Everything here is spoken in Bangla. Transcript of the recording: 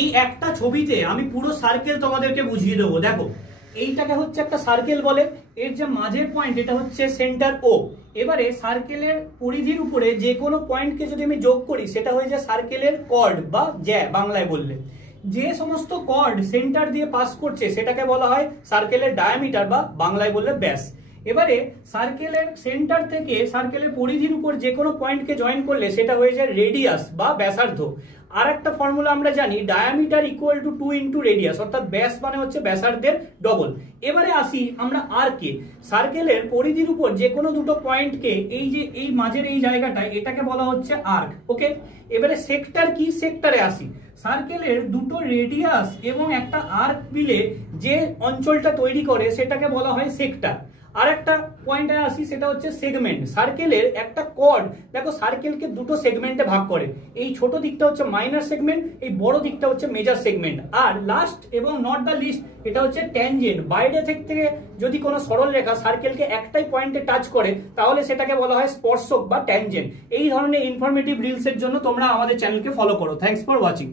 এই একটা ছবিতে আমি পুরো সার্কেল তোমাদেরকে বুঝিয়ে দেবো। দেখো, এইটাকে হচ্ছে একটা সার্কেল বলে, এর যে মাঝের পয়েন্ট এটা হচ্ছে সেন্টার ও। এবারে সার্কেলের পরিধির উপরে যে কোনো পয়েন্টকে যদি আমি যোগ করি সেটা হয়ে যায় সার্কেলের কর্ড বা জ্যা বাংলায় বললে। যে সমস্ত কর্ড সেন্টার দিয়ে পাস করছে সেটাকে বলা হয় সার্কেলের ডায়ামিটার বা বাংলায় বললে ব্যাস। এবারে সার্কেলের সেন্টার থেকে সার্কেলের পরিধির উপর যে কোনো পয়েন্টকে জয়েন করলে সেটা হয়ে যায় রেডিয়াস বা ব্যাসার্ধ। আর একটা ফর্মুলা আমরা জানি, diameter equal to 2 into radius, অর্থাৎ ব্যাস মানে হচ্ছে ব্যাসার্ধের ডবল। এবারে আসি আমরা আর্কে। সার্কেলের পরিধির উপর যে কোনো দুটো পয়েন্টকে, এই যে এই মাঝের এই জায়গাটায়, এটাকে বলা হচ্ছে আর্ক। ওকে, এবারে সেক্টর কি, সেক্টরে আসি। সার্কেলের দুটো রেডিয়াস এবং একটা আর্ক মিলে যে অঞ্চলটা তৈরি করে সেটাকে বলা হয় সেক্টর। আর একটা পয়েন্টে আসি, সেটা হচ্ছে সেগমেন্ট। সার্কেলের একটা কর্ড, দেখো সার্কেলকে দুটো সেগমেন্টে ভাগ করে, এই ছোট দিকটা হচ্ছে মাইনর সেগমেন্ট, এই বড় দিকটা হচ্ছে মেজর সেগমেন্ট। আর লাস্ট এবং নট দ্য লিস্ট এটা হচ্ছে ট্যানজেন্ট। বাইরে থেকে যদি কোনো সরল রেখা সার্কেলকে একটাই পয়েন্টে টাচ করে তাহলে সেটাকে বলা হয় স্পর্শক বা ট্যানজেন্ট। এই ধরনের ইনফরমেটিভ রিলসের জন্য তোমরা আমাদের চ্যানেলকে ফলো করো। Thanks for watching.